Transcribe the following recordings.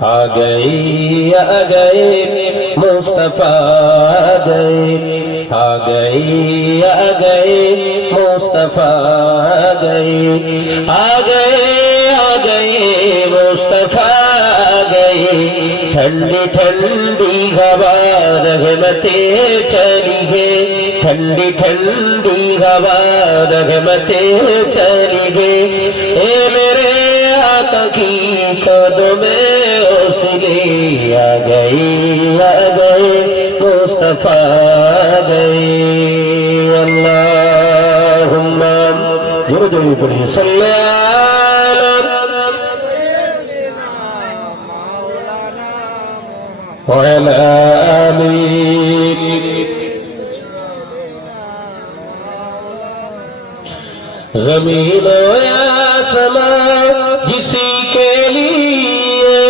آ گئے مصطفیٰ آ گئے مصطفیٰ آ گئے مصطفیٰ ٹھنڈی ٹھنڈی ہوا رحمتیں چلی گئے ٹھنڈی ٹھنڈی ہوا رحمتیں چلی گئے اے میرے آقا کی قدموں میں اوسلے آ گئے مصطفیٰ اللہم جوڑی پڑھی صلی وعلى آله زمین و آسمان جسی کے لیے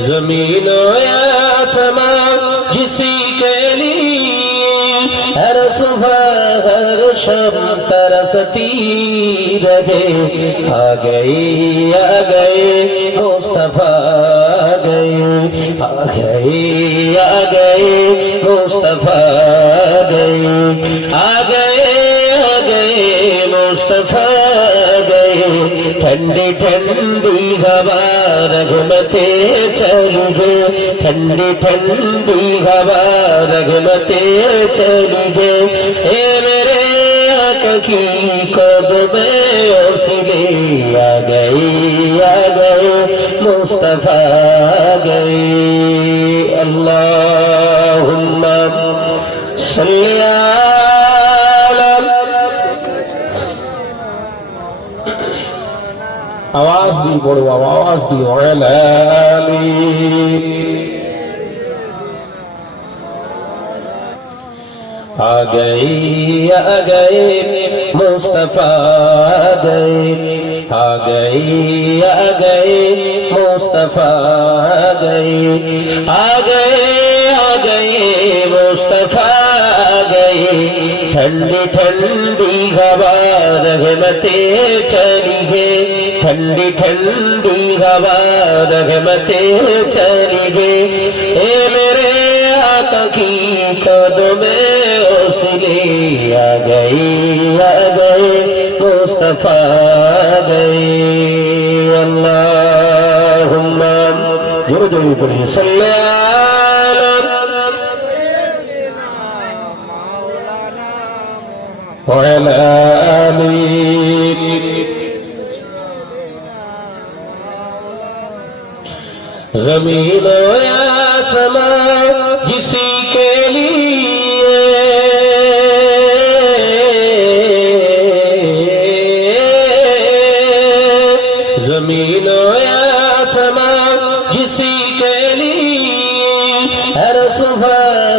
زمین و آسمان جسی کے لیے ہر صبح ہر شب ترستی رہے آ گئے مصطفیٰ آ گئے مصطفیٰ آ گئے مصطفیٰ ٹھنڈی ٹھنڈی ہوا رحمتیں چلی گئے ٹھنڈی ٹھنڈی ہوا رحمتیں چلی گئے اے میرے آقا کی قدموں میں اوسلے آ گئے مصطفیٰ اللہم صلی آواز دی بڑھو آواز دی وعلی آلہ آ گئے مصطفیٰ آ گئے مصطفیٰ آ گئے مصطفیٰ ٹھنڈی ٹھنڈی ہوا رحمتیں چلی گئے ٹھنڈی ٹھنڈی ہوا رحمتیں چلی گئے اے میرے آقا کی قدموں میں اوسلے آ گئے مصطفیٰ اللہم جوڑی پڑھی صلی وعلی آلہ زمین و آسمان جسی کے لیے زمین و آسمان جسی کے لیے ہر صبح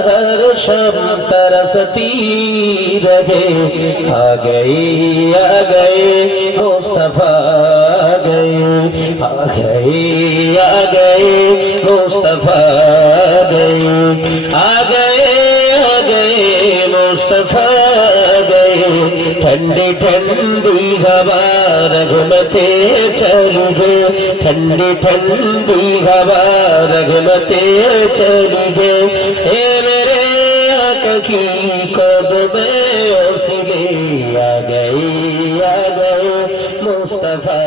ہر شب ترستی رہے آ گئے مصطفیٰ آ گئے مصطفیٰ آ گئے مصطفیٰ ٹھنڈی ٹھنڈی ہوا رحمتیں چلی گئے ٹھنڈی ٹھنڈی ہوا رحمتیں چلی گئے اے میرے آقا کی قدموں میں اوسلے آ گئے مصطفیٰ